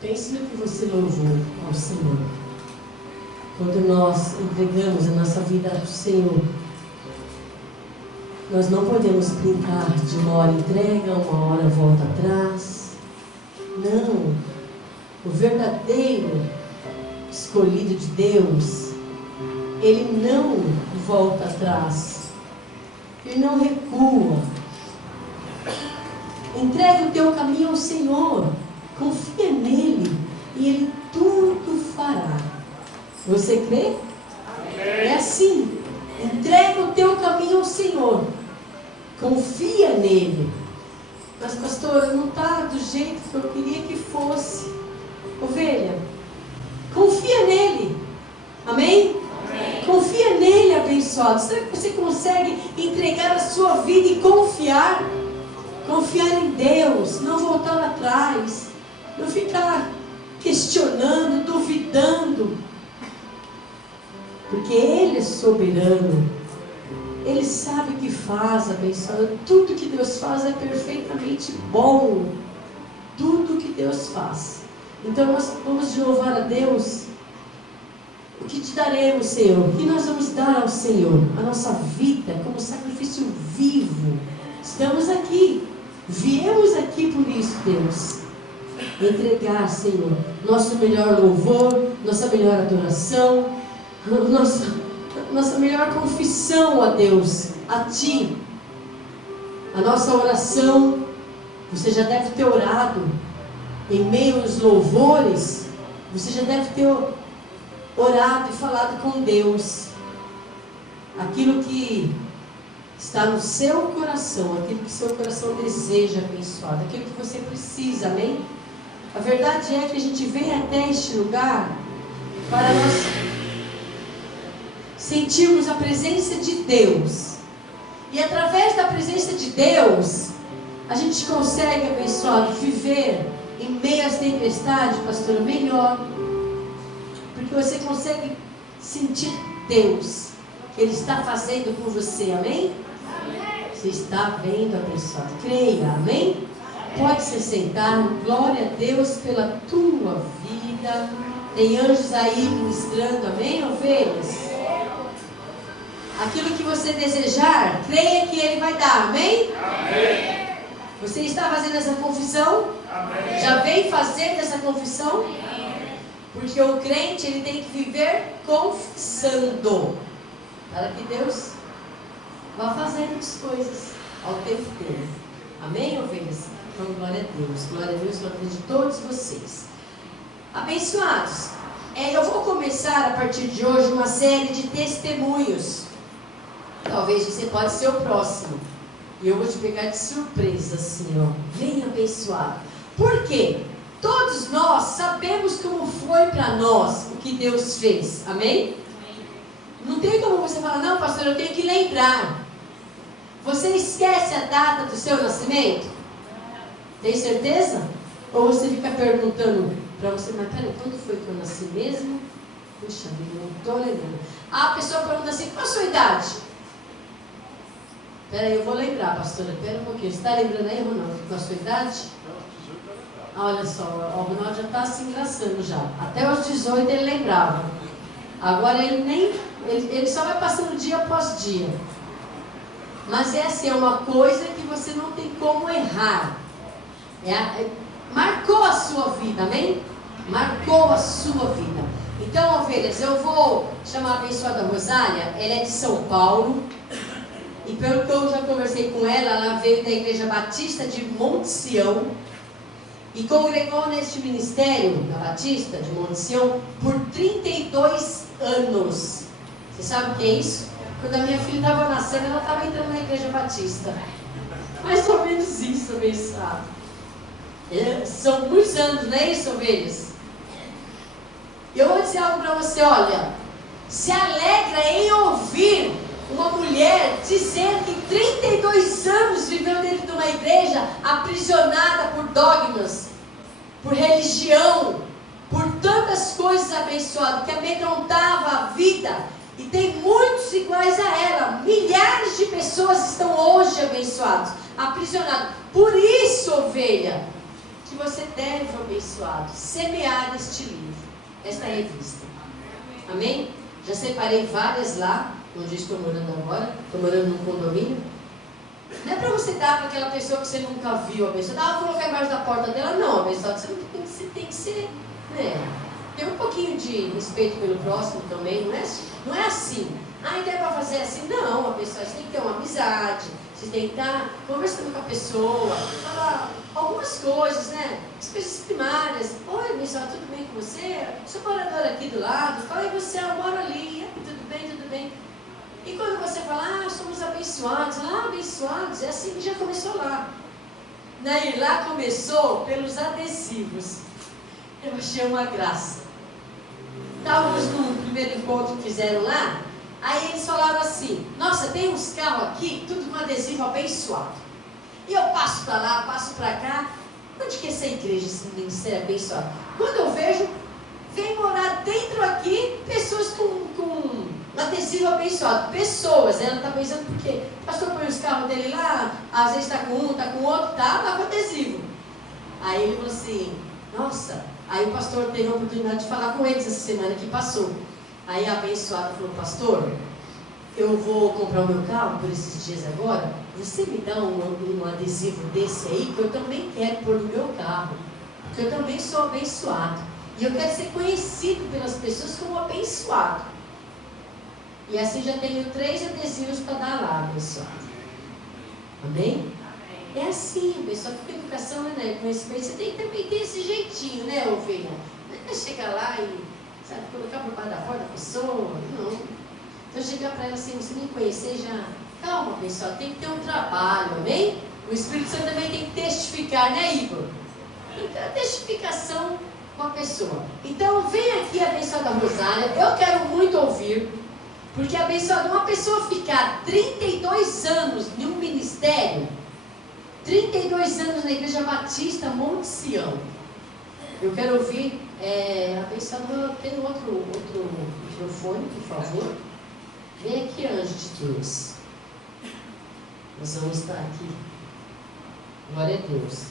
Pense no que você louvou ao Senhor. Quando nós entregamos a nossa vida ao Senhor, nós não podemos brincar de uma hora entrega, uma hora volta atrás. Não. O verdadeiro escolhido de Deus, ele não volta atrás. Ele não recua. Entrega o teu caminho ao Senhor. Confia nele e ele tudo fará. Você crê? É assim. Entrega o teu caminho ao Senhor. Confia nele. Mas, pastora, não está do jeito que eu queria que fosse. Ovelha, confia nele. Amém? Amém. Confia nele, abençoado. Será que você consegue entregar a sua vida e confiar? Confiar em Deus, não voltar atrás, não ficar questionando, duvidando. Porque Ele é soberano. Ele sabe o que faz, abençoado. Tudo que Deus faz é perfeitamente bom. Tudo que Deus faz. Então nós vamos louvar a Deus. O que te daremos, Senhor? O que nós vamos dar ao Senhor? A nossa vida como sacrifício vivo. Estamos aqui. Viemos aqui por isso, Deus. Entregar, Senhor, nosso melhor louvor, nossa melhor adoração, nossa melhor confissão a Deus, a Ti. A nossa oração, você já deve ter orado em meio aos louvores, você já deve ter orado e falado com Deus aquilo que está no seu coração, aquilo que seu coração deseja, abençoado, aquilo que você precisa, amém? A verdade é que a gente vem até este lugar para nós sentirmos a presença de Deus. E através da presença de Deus, a gente consegue, abençoado, viver em meio às tempestades, pastora, melhor. Porque você consegue sentir Deus, que Ele está fazendo por você, amém? Você está vendo, abençoado. Creia, amém? Pode se sentar. Glória a Deus pela tua vida. Tem anjos aí ministrando, amém, ovelhas? Aquilo que você desejar, creia que Ele vai dar, amém? Amém. Você está fazendo essa confissão? Amém. Já vem fazendo essa confissão? Amém. Porque o crente, ele tem que viver confessando, para que Deus vá fazendo as coisas ao tempo dele. Amém, ovelhas? Então, glória a Deus. Glória a Deus na vida de todos vocês. Abençoados, eu vou começar a partir de hoje uma série de testemunhos. Talvez você pode ser o próximo. E eu vou te pegar de surpresa, assim, ó. Bem abençoado. Por quê? Todos nós sabemos como foi para nós o que Deus fez. Amém? Não tem como você falar, não, pastor, eu tenho que lembrar. Você esquece a data do seu nascimento? Tem certeza? Ou você fica perguntando para você, mas peraí, quando foi que eu nasci mesmo? Puxa vida, não estou lembrando. A pessoa pergunta assim, qual a sua idade? Peraí, eu vou lembrar, pastora, pera um pouquinho. Você está lembrando aí, Ronaldo, com a sua idade? Olha só, o Ronaldo já está se engraçando já. Até os 18 ele lembrava. Agora ele só vai passando dia após dia. Mas é assim, é uma coisa que você não tem como errar. Marcou a sua vida, amém? Marcou a sua vida. Então, ovelhas, eu vou chamar a abençoada Rosália. Ela é de São Paulo. E pelo que eu já conversei com ela, ela veio da Igreja Batista de Monte Sião. E congregou neste ministério da Batista de Monte Sião por 32 anos. Você sabe o que é isso? Quando a minha filha estava nascendo, ela estava entrando na Igreja Batista. Mais ou menos isso, abençoado. São muitos anos, não é isso, ovelhas? Eu vou dizer algo para você, olha. Se alegra em ouvir uma mulher dizer que 32 anos viveu dentro de uma igreja aprisionada por dogmas, por religião, por tantas coisas, abençoadas, que amedrontava a vida. E tem muitos iguais a ela. Milhares de pessoas estão hoje, abençoados, aprisionados. Por isso, ovelha, que você deve, abençoado, semear neste livro, esta revista. Amém? Já separei várias lá, onde eu estou morando agora. Estou morando num condomínio. Não é para você dar para aquela pessoa que você nunca viu, abençoado. Ah, vou colocar embaixo da porta dela. Não, abençoado, você tem que ser, né? Tem um pouquinho de respeito pelo próximo também, não é assim. Ah, então é para fazer assim? Não, a pessoa, você tem que ter uma amizade, você tem que estar conversando com a pessoa, falar algumas coisas, né? As coisas primárias. Oi, abençoado, tudo bem com você? Sou moradora aqui do lado. Fala, e você? Eu moro ali. Tudo bem, tudo bem. E quando você fala, ah, somos abençoados, abençoados, é assim que já começou lá. Daí lá começou pelos adesivos. Eu achei uma graça. Estávamos no primeiro encontro que fizeram lá, aí eles falaram assim, nossa, tem uns carros aqui, tudo com adesivo abençoado. E eu passo para lá, passo para cá, onde que é essa igreja, esse ministério abençoado? Quando eu vejo, vem morar dentro aqui pessoas com adesivo abençoado. Pessoas, ela está pensando porque o pastor põe os carros dele lá, às vezes está com um, está com o outro, tá com adesivo. Aí ele falou assim, nossa, aí o pastor teve a oportunidade de falar com eles essa semana que passou. Aí a abençoada falou, pastor, eu vou comprar o meu carro por esses dias agora, você me dá um adesivo desse aí, que eu também quero pôr no meu carro, porque eu também sou abençoado. E eu quero ser conhecido pelas pessoas como abençoado. E assim já tenho 3 adesivos para dar lá, abençoado. Amém? É assim, pessoal, porque educação, né, conhecimento, você tem que também ter esse jeitinho, né, ovelha? Não é chegar lá e, sabe, colocar por baixo da porta da pessoa, não. Então chegar para ela assim, você nem conhecer, já, calma, pessoal, tem que ter um trabalho, amém? O Espírito Santo também tem que testificar, né, Igor? Então, a testificação com a pessoa. Então, vem aqui a abençoada Rosália, eu quero muito ouvir, porque abençoada, uma pessoa ficar 32 anos em um ministério, 32 anos na Igreja Batista Monte Sião. Eu quero ouvir, abençoada, tem outro microfone, por favor. Vem aqui, anjo de Deus. Nós vamos estar aqui. Glória a Deus.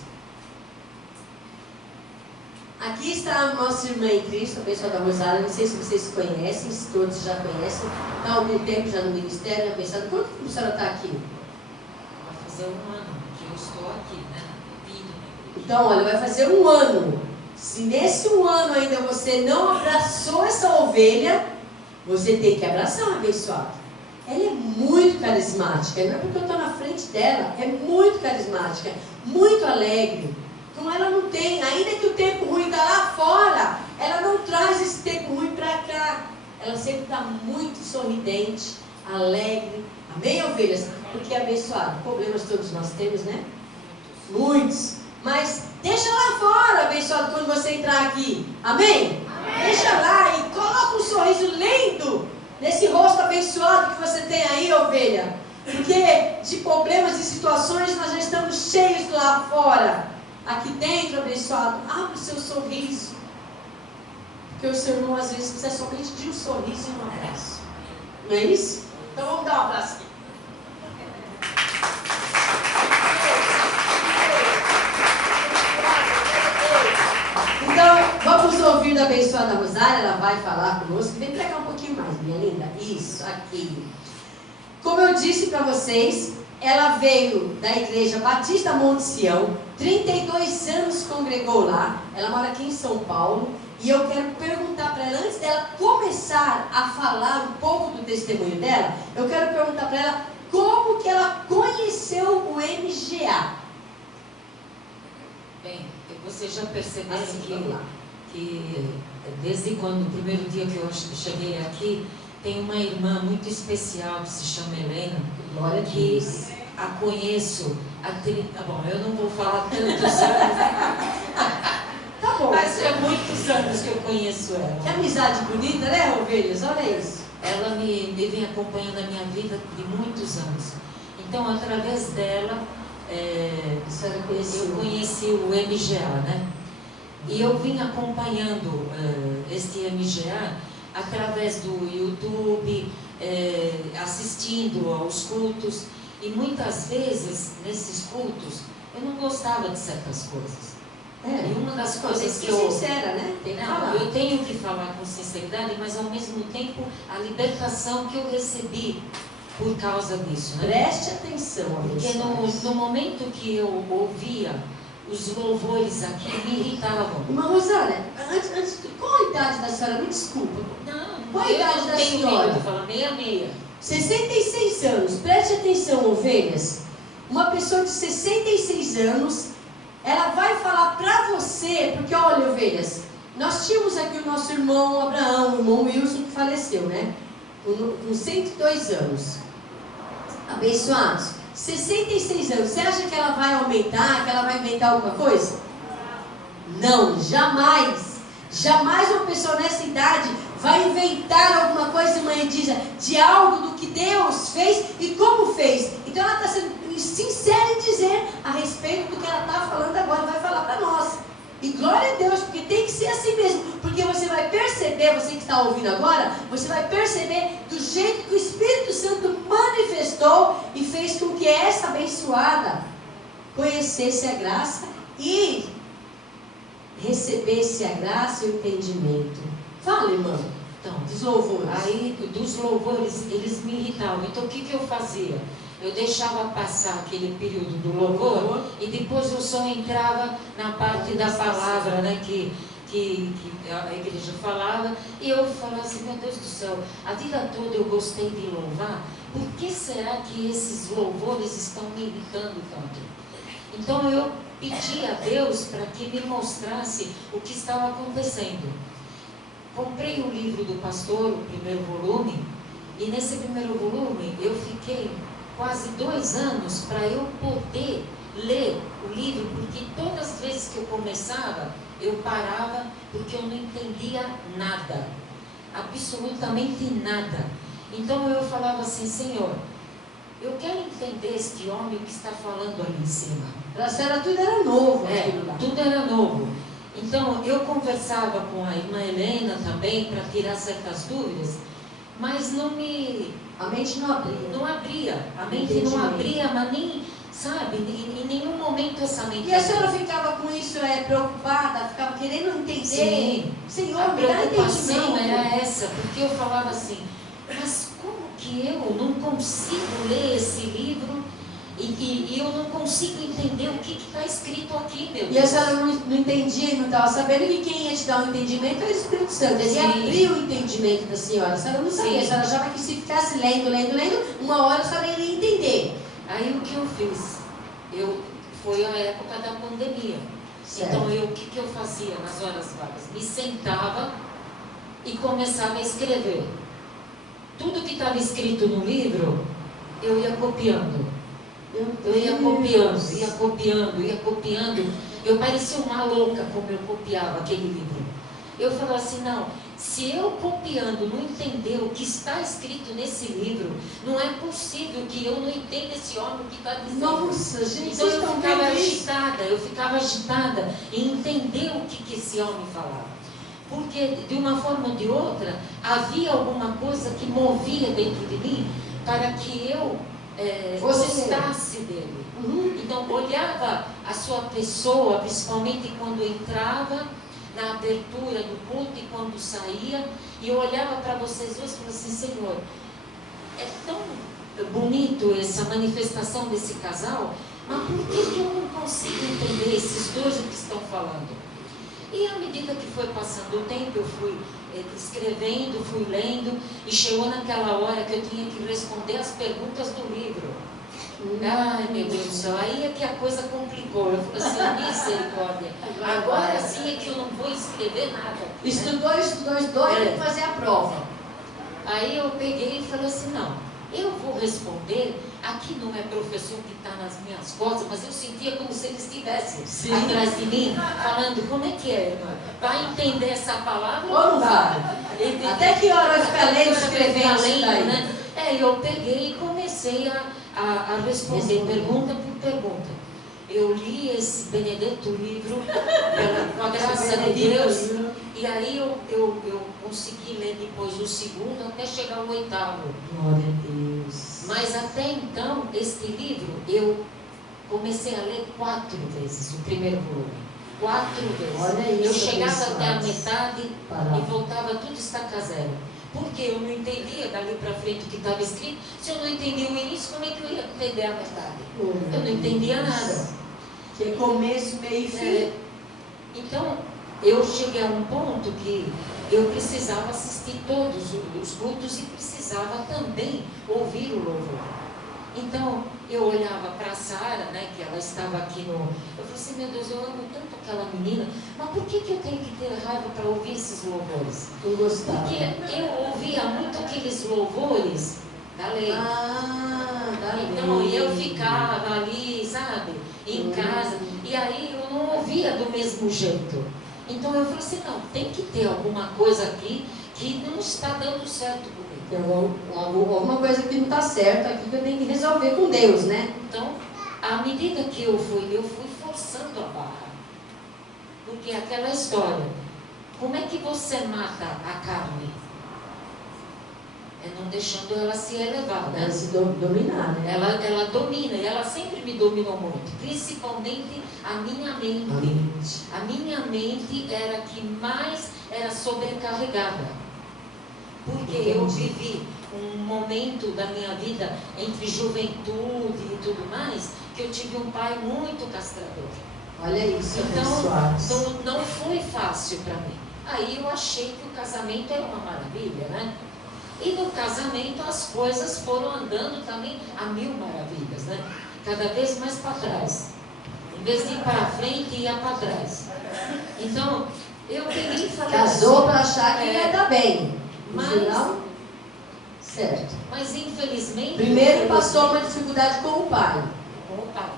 Aqui está a nossa irmã em Cristo, a abençoada Rosália. Não sei se vocês conhecem, se todos já conhecem. Está há algum tempo já no ministério, abençoada. Quanto tempo a senhora está aqui? Vai fazer 1 ano que eu estou aqui, né? Então, olha, vai fazer 1 ano. Se nesse 1 ano ainda você não abraçou essa ovelha, você tem que abraçar, abençoado. Ela é muito carismática. Não é porque eu estou na frente dela. É muito carismática, muito alegre. Então ela não tem, ainda que o tempo ruim está lá fora, ela não traz esse tempo ruim para cá. Ela sempre está muito sorridente, alegre. Amém, ovelhas? Porque abençoado. Problemas todos nós temos, né? Muitos. Mas deixa lá fora, abençoado, quando você entrar aqui. Amém? Amém? Deixa lá e coloca um sorriso lindo nesse rosto abençoado que você tem aí, ovelha. Porque de problemas e situações nós já estamos cheios lá fora. Aqui dentro, abençoado, abre o seu sorriso. Porque o seu irmão às vezes precisa somente de um sorriso e um abraço. Não é isso? Então vamos dar um abraço aqui. Então, vamos ouvir da abençoada Rosália, ela vai falar conosco. Vem pegar um pouquinho mais, minha linda. Isso, aqui. Como eu disse para vocês, ela veio da Igreja Batista Monte Sião, 32 anos congregou lá, ela mora aqui em São Paulo, e eu quero perguntar para ela, antes dela começar a falar um pouco do testemunho dela, eu quero perguntar para ela como que ela conheceu o MGA. Bem, você já percebeu Assim, que desde quando, o primeiro dia que eu cheguei aqui, tem uma irmã muito especial que se chama Helena, que a conheço há 30... Bom, eu não vou falar tantos anos, Tá bom. mas é muitos anos que eu conheço ela. Que amizade bonita, né, ovelhas? Olha isso. Ela me vem acompanhando a minha vida de muitos anos. Então, através dela, eu conheci o MGA, né? E eu vim acompanhando este MGA através do YouTube, assistindo aos cultos. E muitas vezes, nesses cultos, eu não gostava de certas coisas. E uma das coisas que sincera, né? eu tenho que falar com sinceridade, mas ao mesmo tempo a libertação que eu recebi por causa disso, né? Preste atenção, porque no momento que eu ouvia os louvores aqui, me irritavam. Irmã Rosana, antes, qual a idade da senhora? Me desculpa. Não, qual a idade da senhora? Medo, fala 66. 66 anos, preste atenção, ovelhas. Uma pessoa de 66 anos, ela vai falar para você, porque olha, ovelhas, nós tínhamos aqui o nosso irmão Abraão, o irmão Wilson, que faleceu, né? Com 102 anos. Abençoados. 66 anos, você acha que ela vai aumentar, que ela vai inventar alguma coisa? Não, jamais. Jamais uma pessoa nessa idade vai inventar alguma coisa, irmã Edília, de algo do que Deus fez e como fez. Então ela está sendo sincera em dizer a respeito do que ela está falando agora, vai falar para nós. E glória a Deus, porque tem que ser assim mesmo. Porque você vai perceber, você que está ouvindo agora, você vai perceber do jeito que o Espírito Santo manifestou e fez com que essa abençoada conhecesse a graça e recebesse a graça e o entendimento. Fala, irmã. Então, dos louvores. Aí, dos louvores, eles me irritavam. Então, o que eu fazia? Eu deixava passar aquele período do louvor e depois eu só entrava na parte da palavra, né, que a igreja falava, e eu falava assim, meu Deus do céu, a vida toda eu gostei de louvar, por que será que esses louvores estão me irritando tanto? Então eu pedi a Deus para que me mostrasse o que estava acontecendo. Comprei o livro do pastor, o primeiro volume, e nesse primeiro volume eu fiquei quase 2 anos para eu poder ler o livro, porque todas as vezes que eu começava, eu parava, porque eu não entendia nada, absolutamente nada. Então eu falava assim, Senhor, eu quero entender este homem que está falando ali em cima. Para a senhora tudo era novo. Tudo era novo. Então eu conversava com a irmã Helena também, para tirar certas dúvidas, mas não me... A mente não abria. Não abria. A mente não abria, mas nem, sabe, em nenhum momento essa mente. E a senhora ficava com isso preocupada, ficava querendo entender. Sim. Senhor, A me dá preocupação entendimento. era essa, porque eu falava assim, mas como que eu não consigo ler esse livro e eu não consigo entender o que está escrito aqui, meu Deus? E a senhora não entendia e não estava sabendo que quem ia te dar um entendimento era o Espírito Santo. Ele abriu o entendimento da senhora. A senhora não sabia. A senhora achava que se ficasse lendo, uma hora a senhora iria entender. Aí o que eu fiz? Foi a época da pandemia. Certo. Então o que eu fazia nas horas vagas? Me sentava e começava a escrever. Tudo que estava escrito no livro, eu ia copiando. Eu ia copiando. Eu parecia uma louca como eu copiava aquele livro. Eu falava assim, não, se eu copiando não entender o que está escrito nesse livro, não é possível que eu não entenda esse homem o que está dizendo. Nossa, gente, então eu ficava agitada em entender o que esse homem falava. Porque de uma forma ou de outra, havia alguma coisa que movia dentro de mim para que eu gostasse dele. Então olhava a sua pessoa, principalmente quando entrava na abertura do culto e quando saía, e eu olhava para vocês dois e falava assim, Senhor, é tão bonito essa manifestação desse casal, mas por que eu não consigo entender esses dois o que estão falando? E à medida que foi passando o tempo, eu fui escrevendo, fui lendo, e chegou naquela hora que eu tinha que responder as perguntas do livro. Ai, meu Deus do céu, aí é que a coisa complicou. Eu falei assim, misericórdia, agora sim é que eu não vou escrever nada. Estudou, tem que fazer a prova. Aí eu peguei e falei assim, não, eu vou responder, aqui não é professor que está nas minhas costas, mas eu sentia como se ele estivesse atrás de mim, falando, como é que é, irmã? Vai entender essa palavra ou não vai? Até que hora eu ficar lendo, escrevendo, né? Eu peguei e comecei a responder pergunta por pergunta. Eu li esse benedito livro, com a graça de Deus, e aí eu consegui ler depois o 2º até chegar ao 8º. Glória a Deus. Mas até então, este livro, eu comecei a ler 4 vezes, o primeiro volume. 4 vezes. Olha isso, eu chegava abençoados. até a metade Parava. e voltava tudo estaca zero. Porque eu não entendia dali para frente o que estava escrito. Se eu não entendia o início, como é que eu ia entender a metade? Eu não entendia nada. Que é começo, meio e fim. Então, eu cheguei a um ponto que eu precisava assistir todos os cultos e precisava também ouvir o louvor. Então, eu olhava para a Sara, né, que ela estava aqui no... Eu falei assim, meu Deus, eu amo tanto aquela menina, mas por que eu tenho que ter raiva para ouvir esses louvores? Eu gostava. Porque eu ouvia muito aqueles louvores da lei. Da Então, lei. eu ficava ali, sabe, em casa, e aí eu não ouvia do mesmo jeito. Então, eu falei assim, não, tem que ter alguma coisa aqui que não está dando certo comigo. Tem alguma coisa que não está certa aqui que eu tenho que resolver com Deus, né? Então, à medida que eu fui forçando a barra. Porque aquela história, como é que você mata a carne? É não deixando ela se elevar, né? Ela se dominar, né? Ela domina, e ela sempre me dominou muito, principalmente a minha mente. A minha mente era a que mais era sobrecarregada. Porque eu vivi um momento da minha vida entre juventude e tudo mais, que eu tive um pai muito castrador. Olha isso, então não foi fácil para mim. Aí eu achei que o casamento era uma maravilha, né? E no casamento as coisas foram andando também a mil maravilhas, né? Cada vez mais para trás. Em vez de ir para frente, ia para trás. Então, eu peguei e falei casou assim, para achar que ia dar bem. No mas, final, certo. Mas infelizmente... Primeiro passou uma dificuldade com o pai. Com o pai.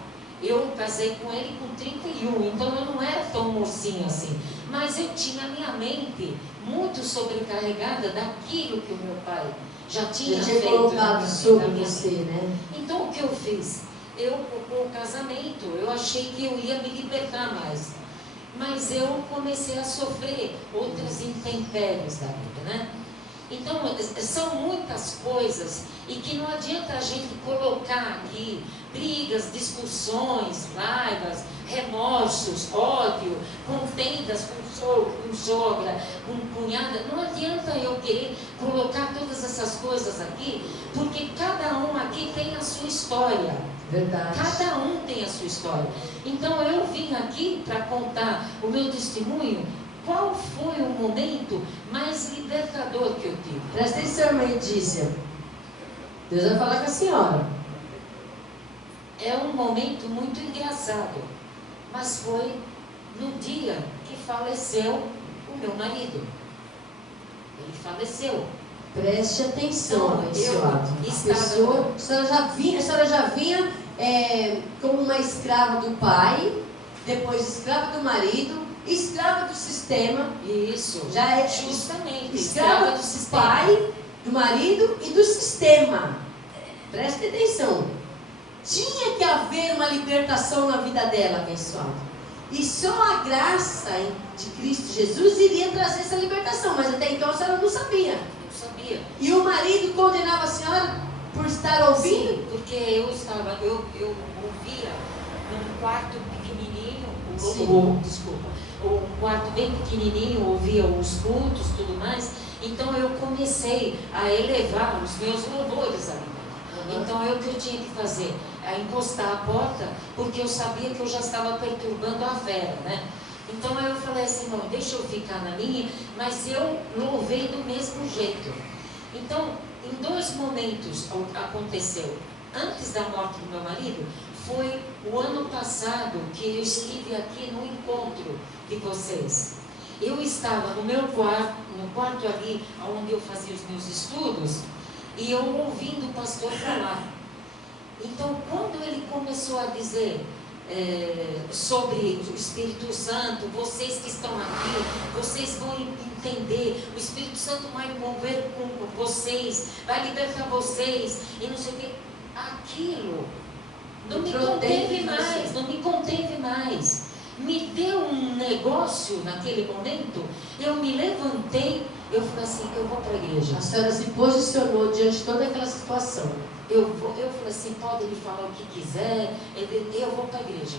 Eu casei com ele com 31, então eu não era tão mocinha assim. Mas eu tinha a minha mente muito sobrecarregada daquilo que o meu pai já tinha feito colocado sobre você, né? Então o que eu fiz? Eu, com o casamento, eu achei que eu ia me libertar mais. Mas eu comecei a sofrer outras intempéries da vida, né? Então, são muitas coisas e que não adianta a gente colocar aqui brigas, discussões, raivas, remorsos, ódio, contendas com sogro, com sogra, com cunhada. Não adianta eu querer colocar todas essas coisas aqui, porque cada um aqui tem a sua história. Verdade. Cada um tem a sua história. Então, eu vim aqui para contar o meu testemunho. Qual foi o momento mais libertador que eu tive? Presta atenção, irmã Edícia. Deus vai falar com a senhora. É um momento muito engraçado, mas foi no dia que faleceu o meu marido. Ele faleceu. Preste atenção, abençoado. A senhora já vinha como uma escrava do pai, depois escrava do marido, escrava do sistema. Isso, já é justamente escrava do sistema. Pai, do marido e do sistema. Preste atenção. Tinha que haver uma libertação na vida dela, abençoado. E só a graça de Cristo Jesus iria trazer essa libertação. Mas até então a senhora não sabia. Não sabia. E o marido condenava a senhora por estar ouvindo? Sim, porque eu ouvia num quarto pequenininho, um quarto bem pequenininho, ouvia os cultos e tudo mais. Então eu comecei a elevar os meus louvores ali. Então o que eu tinha que fazer? Encostar a porta, porque eu sabia que eu já estava perturbando a Vera, né? Então eu falei assim, não, deixa eu ficar na minha, mas eu louvei do mesmo jeito. Então, em 2 momentos aconteceu. Antes da morte do meu marido, foi o ano passado que eu estive aqui no encontro de vocês. Eu estava no meu quarto, no quarto ali, onde eu fazia os meus estudos, e eu ouvindo o pastor falar. Então, quando ele começou a dizer sobre o Espírito Santo, vocês que estão aqui, vocês vão entender, o Espírito Santo vai mover com vocês, vai libertar vocês, e não sei o que, aquilo não me conteve mais. Me deu um negócio naquele momento, eu me levantei, eu falei assim, eu vou para a igreja. A senhora se posicionou diante de toda aquela situação. Eu falei assim, pode ele falar o que quiser, eu vou para a igreja.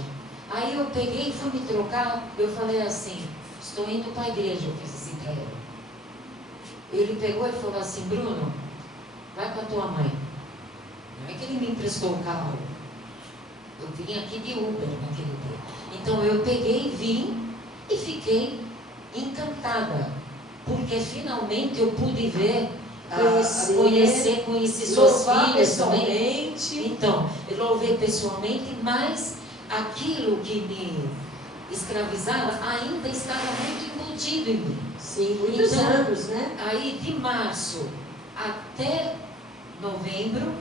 Aí eu peguei e fui me trocar. Eu falei assim, estou indo para a igreja, eu fiz assim para ele. Ele pegou e falou assim, Bruno, vai com a tua mãe. Não é que ele me emprestou o carro. Eu vim aqui de Uber naquele dia. Então eu peguei, vim e fiquei encantada. Porque finalmente eu pude ver, conhecer suas filhas também. Então, eu louvei pessoalmente, mas aquilo que me escravizava ainda estava muito embutido em mim. Sim, muitos anos, né? Aí de março até novembro,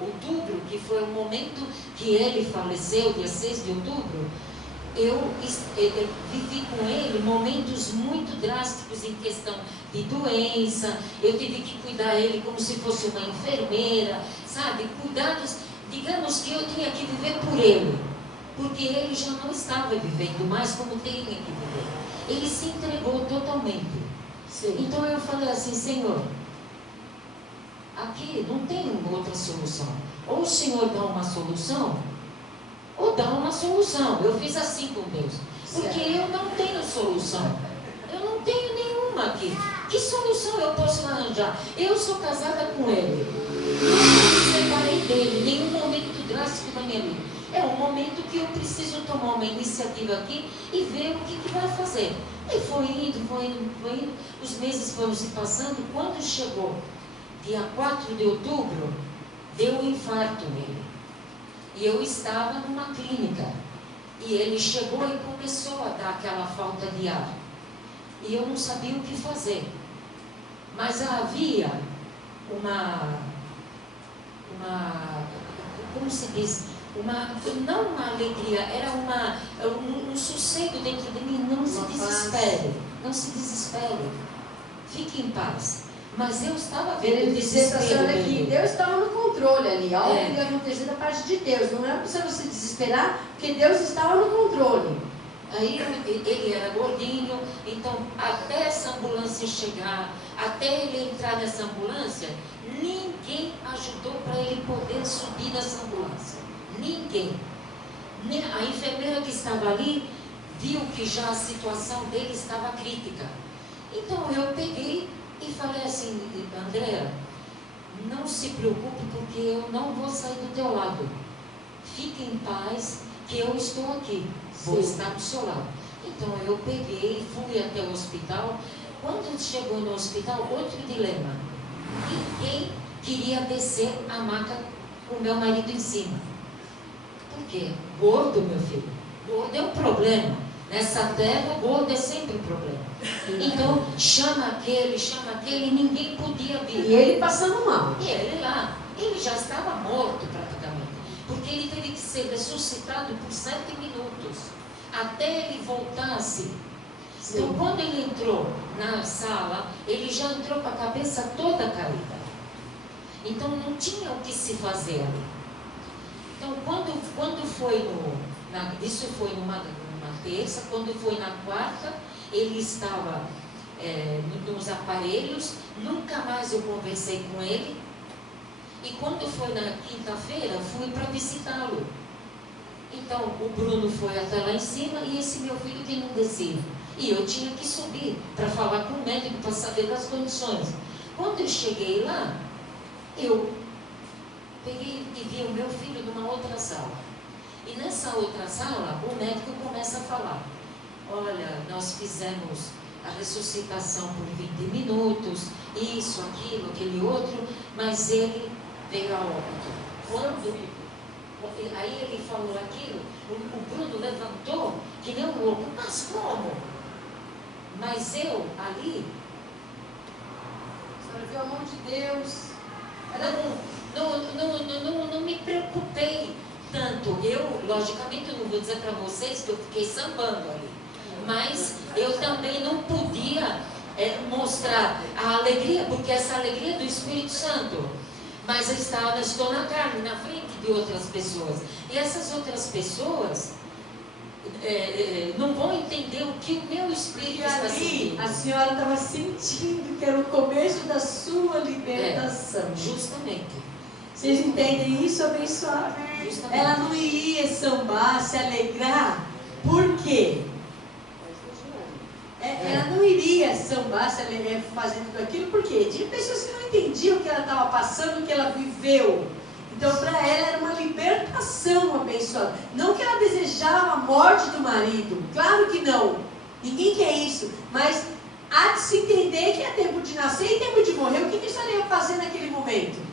outubro, que foi o momento que ele faleceu, dia 6 de outubro, eu vivi com ele momentos muito drásticos em questão de doença. Eu tive que cuidar ele como se fosse uma enfermeira, sabe? Cuidados, digamos que eu tinha que viver por ele, porque ele já não estava vivendo mais como tinha que viver. Ele se entregou totalmente. Sim. Então eu falei assim, Senhor, aqui não tem outra solução. Ou o Senhor dá uma solução, ou dá uma solução. Eu fiz assim com Deus, porque eu não tenho solução. Eu não tenho nenhuma aqui. Que solução eu posso arranjar? Eu sou casada com ele. Nunca me separei dele. Nenhum momento drástico na minha vida. É um momento que eu preciso tomar uma iniciativa aqui e ver o que vai fazer. E foi indo. Os meses foram se passando. Quando chegou dia 4 de outubro, deu um infarto nele. E eu estava numa clínica. E ele chegou e começou a dar aquela falta de ar. E eu não sabia o que fazer. Mas havia como se diz? Não uma alegria, era um sossego dentro de mim. Não se desespere. Não se desespere. Fique em paz. Mas eu estava vendo o desespero que Deus estava no controle ali. Algo que ia acontecer da parte de Deus. Não era para você desesperar, porque Deus estava no controle. Aí ele era gordinho, então até essa ambulância chegar, até ele entrar nessa ambulância, ninguém ajudou para ele poder subir nessa ambulância. Ninguém. A enfermeira que estava ali viu que já a situação dele estava crítica. Então eu peguei e falei assim, Andréa, não se preocupe porque eu não vou sair do teu lado. Fique em paz que eu estou aqui. Vou estar do seu lado. Então eu peguei, fui até o hospital. Quando chegou no hospital, outro dilema. Ninguém queria descer a maca com o meu marido em cima. Por quê? Gordo, meu filho. Gordo é um problema. Nessa terra, gordo é sempre um problema. Então, chama aquele, ninguém podia vir. E ele passando mal. E ele lá, ele já estava morto praticamente. Porque ele teve que ser ressuscitado por 7 minutos. Até ele voltasse. Sim. Então, quando ele entrou na sala, ele já entrou com a cabeça toda caída. Então, não tinha o que se fazer ali. Então, quando foi isso foi numa terça, quando foi na quarta, ele estava nos aparelhos, nunca mais eu conversei com ele. E quando foi na quinta-feira, fui para visitá-lo. Então, o Bruno foi até lá em cima e esse meu filho que não descia. E eu tinha que subir para falar com o médico, para saber das condições. Quando eu cheguei lá, eu peguei e vi o meu filho numa outra sala. E nessa outra sala, o médico começa a falar: olha, nós fizemos a ressuscitação por 20 minutos, isso, aquilo, aquele outro, mas ele veio a óbito. Aí ele falou aquilo, o Bruno levantou, que nem um louco. Mas como? Mas eu, ali... A senhora viu a mão de Deus. Não me preocupei tanto. Eu, logicamente, eu não vou dizer para vocês que eu fiquei sambando ali. Mas eu também não podia mostrar a alegria, porque essa alegria é do Espírito Santo. Mas estou na carne, na frente de outras pessoas. E essas outras pessoas não vão entender o que o meu Espírito está sentindo. A senhora estava sentindo que era o começo da sua libertação. Justamente. Vocês entendem isso, abençoado? Justamente. Ela não iria sambar, se alegrar. Por quê? Ela não iria sambar, se alegrar fazendo tudo aquilo. Por quê? Tinha pessoas que não entendiam o que ela estava passando, o que ela viveu. Então, para ela era uma libertação, abençoada. Não que ela desejava a morte do marido. Claro que não. Ninguém quer isso. Mas há de se entender que é tempo de nascer e tempo de morrer. O que isso ela ia fazer naquele momento?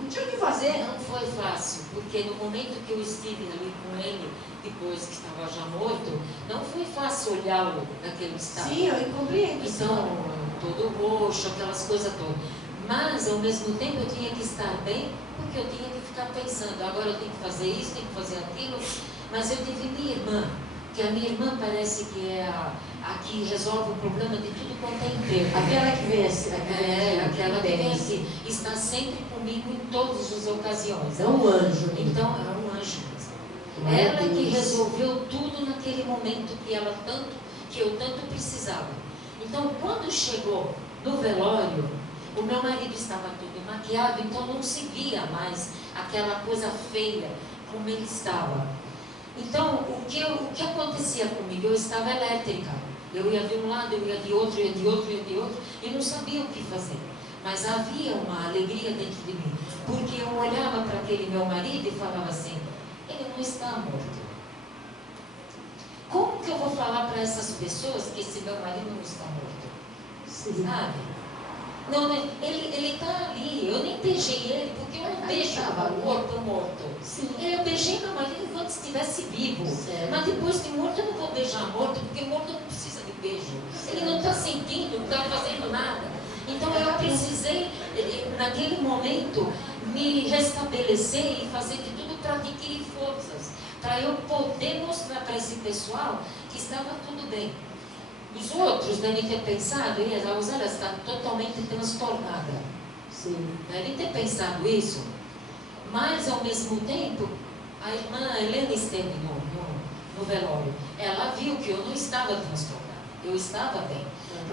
Não tinha o que fazer. Não foi fácil, porque no momento que eu estive ali com ele, depois que estava já morto, não foi fácil olhá-lo naquele estado. Sim, eu compreendo. Então, todo roxo, aquelas coisas todas. Mas, ao mesmo tempo, eu tinha que estar bem, porque eu tinha que ficar pensando, agora eu tenho que fazer isso, tenho que fazer aquilo. Mas eu tive minha irmã, que a minha irmã parece que é a que resolve o problema de tudo quanto é enterro. Aquela que vem assim. Aquela que vem assim, está sempre comigo em todas as ocasiões. É um anjo. Então, é um anjo mesmo. Ela que resolveu tudo naquele momento que eu tanto precisava. Então, quando chegou no velório, o meu marido estava todo maquiado, então não se via mais aquela coisa feia como ele estava. Então, o que acontecia comigo? Eu estava elétrica. Eu ia de um lado, eu ia de outro, ia de outro, ia de outro, e não sabia o que fazer. Mas havia uma alegria dentro de mim, porque eu olhava para aquele meu marido e falava assim, ele não está morto. Como que eu vou falar para essas pessoas que esse meu marido não está morto? Sim. Sabe? Não, ele está ali, eu nem beijei ele, porque eu não beijo o corpo morto. Sim. Eu beijei meu marido enquanto estivesse vivo. Certo. Mas depois de morto eu não vou beijar morto, porque morto não precisa de beijo. Ele não está sentindo, não está fazendo nada. Então eu precisei, naquele momento, me restabelecer e fazer de tudo para adquirir forças, para eu poder mostrar para esse pessoal que estava tudo bem. Os outros devem ter pensado, a Rosana está totalmente transtornada. Sim. Devem ter pensado isso. Mas, ao mesmo tempo, a irmã Helena esteve no velório. Ela viu que eu não estava transtornada. Eu estava bem.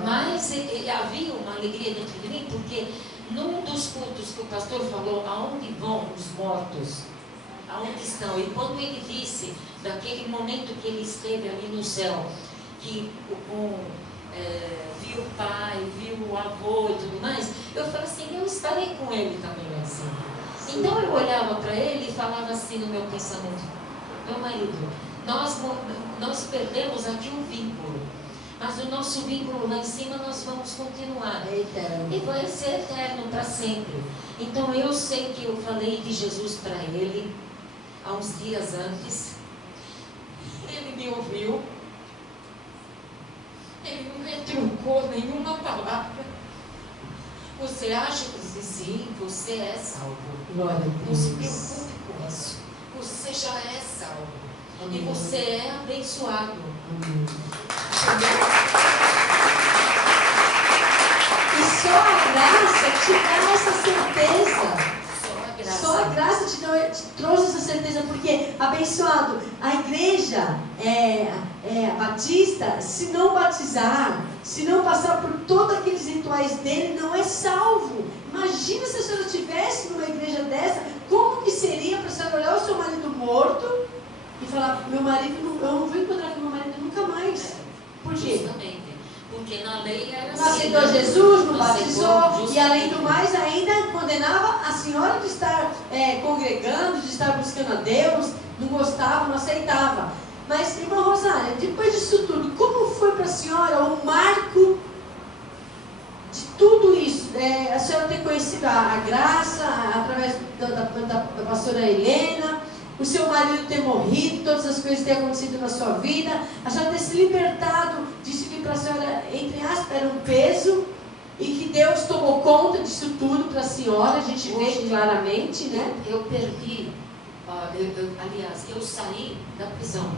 Mas havia uma alegria dentro de mim, porque num dos cultos que o pastor falou, aonde vão os mortos? Aonde estão? E quando ele disse, daquele momento que ele esteve ali no céu, que viu o pai, viu o avô e tudo mais, eu falei assim, eu estarei com ele também lá em cima. Então eu olhava para ele e falava assim no meu pensamento, meu marido, nós perdemos aqui um vínculo, mas o nosso vínculo lá em cima nós vamos continuar. É eterno. E vai ser eterno para sempre. Então eu sei que eu falei de Jesus para ele há uns dias antes, ele me ouviu. Ele não retrucou nenhuma palavra. Você acha que sim, você é salvo. Glória a Não se Deus. preocupe com isso. Você já é salvo. Amém. E você é abençoado. Amém. E só a graça te dá essa certeza. Só a graça te trouxe essa certeza, porque, abençoado, a igreja batista, se não batizar, se não passar por todos aqueles rituais dele, não é salvo. Imagina se a senhora estivesse numa igreja dessa, como que seria para a senhora olhar o seu marido morto e falar, meu marido, eu não vou encontrar com meu marido nunca mais. Por quê? Justamente. Porque na lei era Não assim. aceitou Jesus, não aceitou, batizou, e além do mais ainda condenava a senhora de estar congregando, de estar buscando a Deus, não gostava, não aceitava. Mas, irmã Rosália, depois disso tudo, como foi para a senhora o marco de tudo isso? A senhora ter conhecido a graça através da pastora Helena, o seu marido ter morrido, todas as coisas que têm acontecido na sua vida, a senhora ter se libertado disso que para a senhora, entre aspas, era um peso, e que Deus tomou conta disso tudo para a senhora, a gente vê claramente, né? Eu perdi, aliás, eu saí da prisão.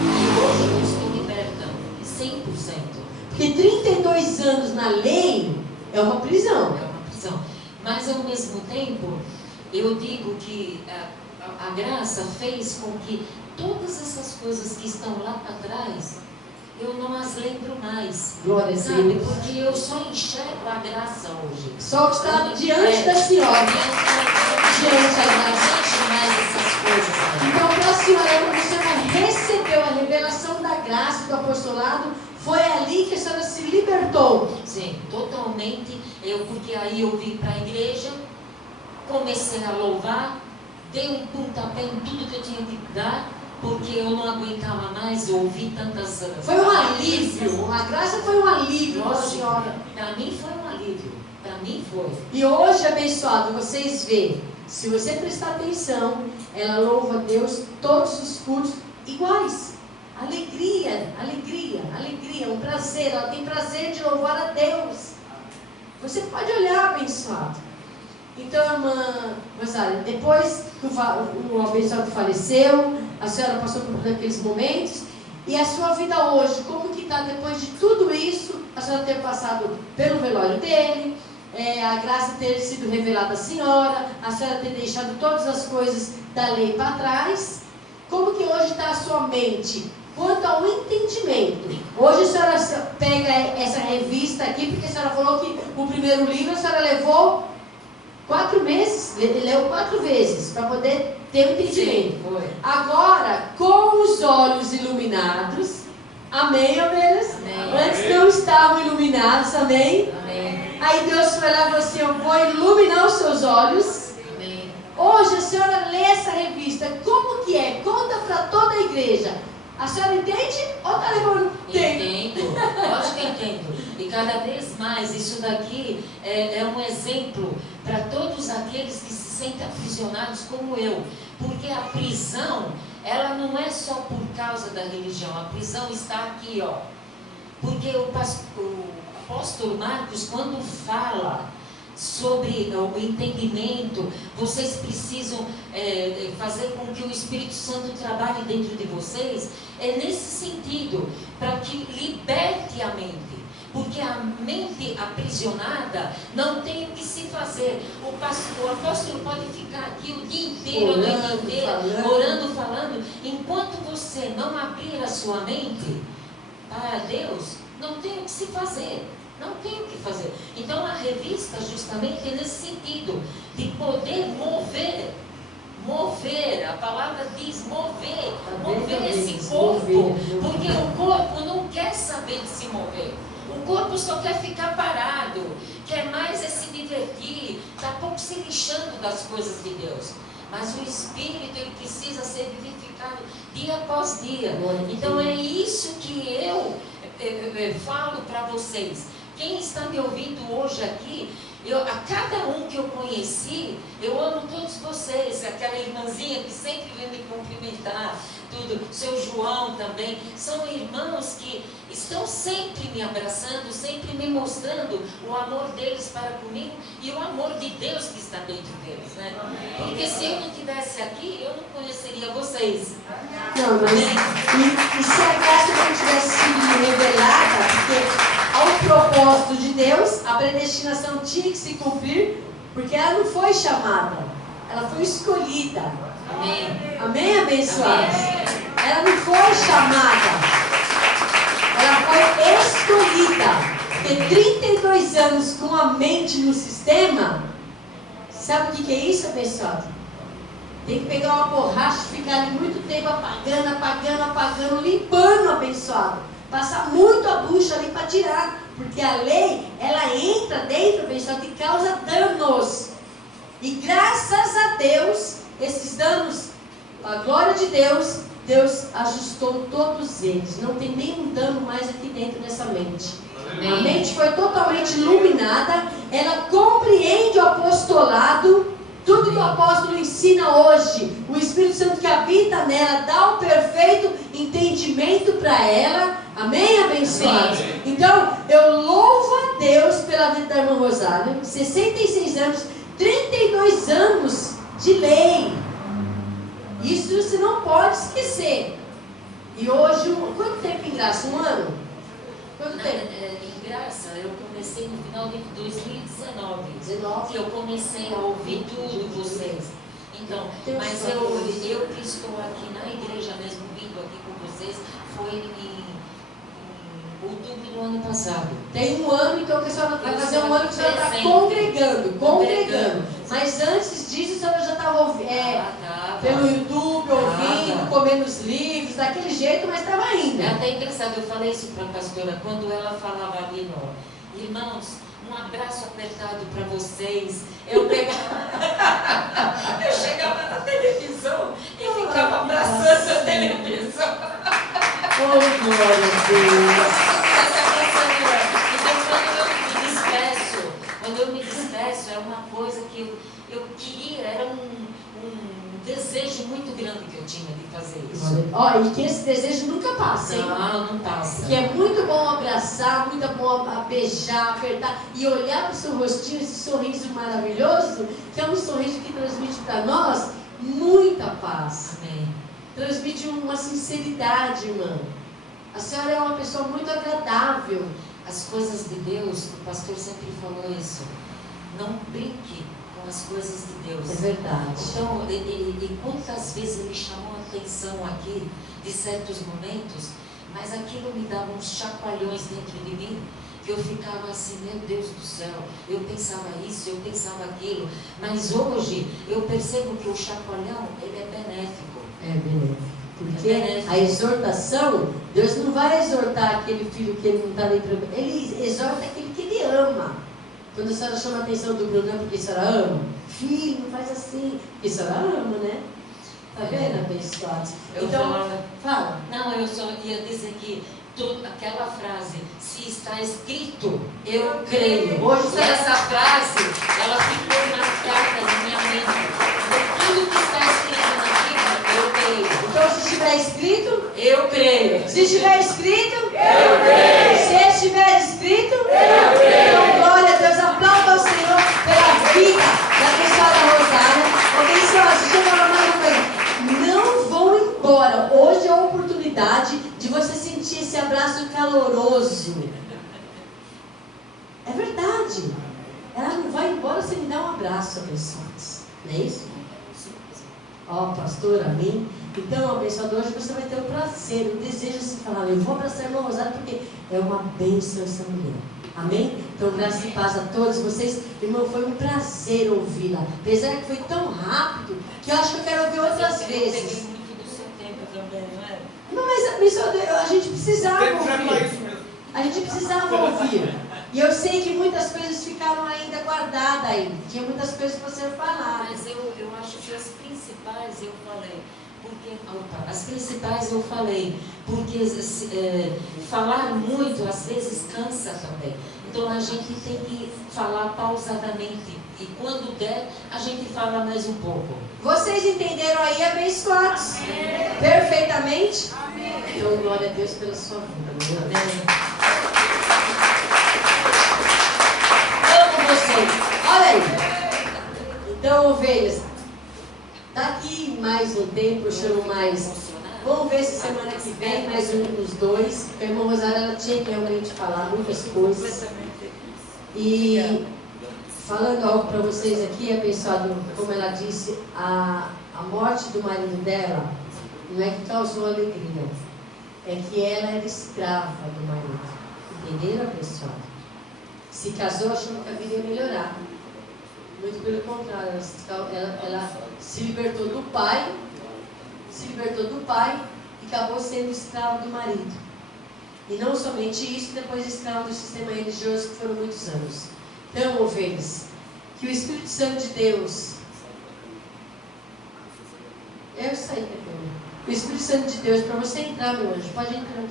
E hoje eu estou liberta, 100%. Porque 32 anos na lei é uma prisão. É uma prisão. Mas, ao mesmo tempo, eu digo que a graça fez com que todas essas coisas que estão lá para trás, eu não as lembro mais. Glória a Sabe? Deus. Porque eu só enxergo a graça hoje. Só que está diante da senhora. Diante da graça. Mais essas coisas. Então, para a senhora, quando a senhora recebeu a revelação da graça do apostolado, foi ali que a senhora se libertou. Sim, totalmente. Porque aí eu vim para a igreja, comecei a louvar, dei um pontapé em tudo que eu tinha que dar, porque eu não aguentava mais ouvir tantas... Foi um alívio. A graça foi um alívio para a senhora. Para mim foi um alívio. Para mim foi. E hoje, abençoado, vocês veem, se você prestar atenção, ela louva a Deus todos os cultos iguais. Alegria, alegria, alegria, um prazer. Ela tem prazer de louvar a Deus. Você pode olhar, abençoado. Então, irmã Rosália, depois que o abençoado faleceu, a senhora passou por aqueles momentos, e a sua vida hoje, como que está depois de tudo isso? A senhora ter passado pelo velório dele, a graça ter sido revelada à senhora, a senhora ter deixado todas as coisas da lei para trás. Como que hoje está a sua mente quanto ao entendimento? Hoje a senhora pega essa revista aqui, porque a senhora falou que o primeiro livro a senhora levou 4 meses, leu 4 vezes, para poder ter o entendimento. Sim, agora, com os olhos iluminados, amém, ovelhas? Amém. Antes não estavam iluminados, amém? Amém. Aí Deus foi lá e falou assim, eu vou iluminar os seus olhos. Amém. Hoje a senhora lê essa revista, como que é? Conta para toda a igreja. A senhora entende ou está levando tempo? Entendo, lógico que entendo. E cada vez mais, isso daqui é um exemplo para todos aqueles que se sentem aprisionados como eu. Porque a prisão, ela não é só por causa da religião. A prisão está aqui, ó. Porque o apóstolo Marcos, quando fala sobre o entendimento, vocês precisam fazer com que o Espírito Santo trabalhe dentro de vocês, é nesse sentido, para que liberte a mente, porque a mente aprisionada não tem o que se fazer. O apóstolo pode ficar aqui o dia inteiro, a noite inteira, orando, falando, enquanto você não abrir a sua mente para Deus, não tem o que se fazer. Não tem o que fazer. Então a revista justamente é nesse sentido, de poder mover, a palavra diz mover esse corpo, porque o corpo não quer saber de se mover. O corpo só quer ficar parado, quer mais se divertir, está pouco se lixando das coisas de Deus. Mas o espírito, ele precisa ser vivificado dia após dia. Então é isso que eu falo para vocês. Quem está me ouvindo hoje aqui, a cada um que eu conheci, eu amo todos vocês. Aquela irmãzinha que sempre vem me cumprimentar, tudo, seu João também, são irmãos que estão sempre me abraçando, sempre me mostrando o amor deles para comigo e o amor de Deus que está dentro deles, né? Porque se eu não estivesse aqui, eu não conheceria vocês. Não, mas e se a graça não tivesse sido revelada, porque ao propósito de Deus, a predestinação tinha que se cumprir, porque ela não foi chamada, ela foi escolhida. Amém. Amém, abençoados? Ela não foi chamada, ela foi escolhida. Porque 32 anos com a mente no sistema, sabe o que é isso, abençoado? Tem que pegar uma borracha e ficar ali muito tempo apagando, limpando, abençoado. Passar muito a bucha ali para tirar, porque a lei, ela entra dentro, abençoado, e causa danos. E graças a Deus, esses danos, a glória de Deus, Deus ajustou todos eles. Não tem nenhum dano mais aqui dentro dessa mente. A mente foi totalmente iluminada, ela compreende o apostolado, tudo que o apóstolo ensina hoje, o Espírito Santo que habita nela, dá o perfeito entendimento para ela. Amém, abençoados? Então, eu louvo a Deus pela vida da irmã Rosália, 66 anos, 32 anos de lei. Isso você não pode esquecer. E hoje, quanto tempo em graça? 1 ano? Quanto tempo? Em graça, eu comecei no final de 2019. 19. Que eu comecei a ouvir tudo vocês. Então, mas eu que estou aqui na igreja mesmo, vindo aqui com vocês, foi em Outubro do ano passado. Tem um ano, então que a senhora vai fazer um ano que a senhora está congregando. Mas antes disso, a senhora já estava pelo YouTube, ouvindo, comendo os livros, daquele jeito, mas estava indo. É até engraçado, eu falei isso para a pastora, quando ela falava ali, irmãos, um abraço apertado para vocês. Eu chegava na televisão e ficava abraçando a televisão. Oh, glória a Deus. Então, quando eu me despeço, é uma coisa que eu queria, era um desejo muito grande que eu tinha de fazer isso. E que esse desejo nunca passa, hein? Não passa. Que é muito bom abraçar, muito bom beijar, apertar e olhar para o seu rostinho, esse sorriso maravilhoso, que é um sorriso que transmite para nós muita paz. Amém. Transmite uma sinceridade, irmã. A senhora é uma pessoa muito agradável. As coisas de Deus, o pastor sempre falou isso. Não brinque com as coisas de Deus. É verdade. Então, e quantas vezes ele chamou a atenção aqui de certos momentos, mas aquilo me dava uns chacoalhões dentro de mim, que eu ficava assim, meu Deus do céu, eu pensava isso, eu pensava aquilo, mas hoje eu percebo que o chacoalhão, ele é benéfico. É benéfico. Porque a exortação, Deus não vai exortar aquele filho que ele não está nem para ele exorta aquele que ele ama. Quando a senhora chama a atenção do Bruno, porque a senhora ama, filho, não faz assim, porque a senhora ama, né? Tá vendo, abençoado? Então, fala. Não, eu só ia dizer que aquela frase, se está escrito, eu creio. Hoje essa frase, ela ficou marcada na minha mente. Tudo que está escrito na Bíblia, eu creio. Então, se estiver escrito, eu creio. Se estiver escrito, eu creio. Se estiver escrito, eu creio. Então, glória a Deus, aplauda ao Senhor pela vida da abençoada Rosária. Abençoada, deixa eu falar mais uma coisa. Não vão embora. Hoje é a oportunidade de você sentir esse abraço caloroso. É verdade. Ela não vai embora sem me dar um abraço, abençoados. Não é isso? Pastor, amém? Então, abençoado, hoje você vai ter o prazer, o desejo de se falar, eu vou abraçar a irmã Rosário porque é uma bênção essa mulher. Amém? Então, graça e paz a todos vocês. Irmão, foi um prazer ouvi-la. Apesar que foi tão rápido que eu acho que eu quero ouvir outras vezes. Eu peguei muito do seu tempo também, não é? Não, mas abençoado, a gente precisava ouvir. A gente precisava ouvir. E eu sei que muitas coisas ficaram ainda guardadas aí. Tinha muitas coisas para ser faladas. Mas eu acho que as principais eu falei. As principais eu falei. Porque falar muito às vezes cansa também. Então a gente tem que falar pausadamente. E quando der, a gente fala mais um pouco. Vocês entenderam aí, abençoados? Amém. Perfeitamente? Amém. Então, glória a Deus pela sua vida. Amém. Amo vocês. Olha aí. Então, ovelhas, daqui mais um tempo, eu chamo mais. Vamos ver se semana que vem, mais um dos dois. A irmã Rosária, ela tinha que realmente falar muitas coisas. E falando algo para vocês aqui, abençoado, como ela disse, a morte do marido dela não é que causou alegria, é que ela era escrava do marido. Entenderam, abençoado? Se casou achando que a vida ia melhorar. Muito pelo contrário, ela se libertou do pai e acabou sendo escrava do marido. E não somente isso, depois escrava do sistema religioso, que foram muitos anos. Então, ovelhas, que o Espírito Santo de Deus, eu saí daqui, o Espírito Santo de Deus, para você entrar, meu anjo, pode entrar.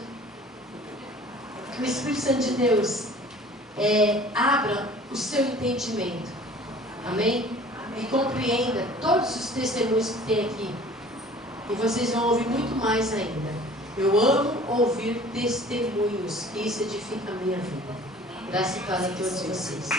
Que o Espírito Santo de Deus abra o seu entendimento, amém? E compreenda todos os testemunhos que tem aqui, e vocês vão ouvir muito mais ainda. Eu amo ouvir testemunhos, que isso edifica a minha vida. Graças a todos vocês.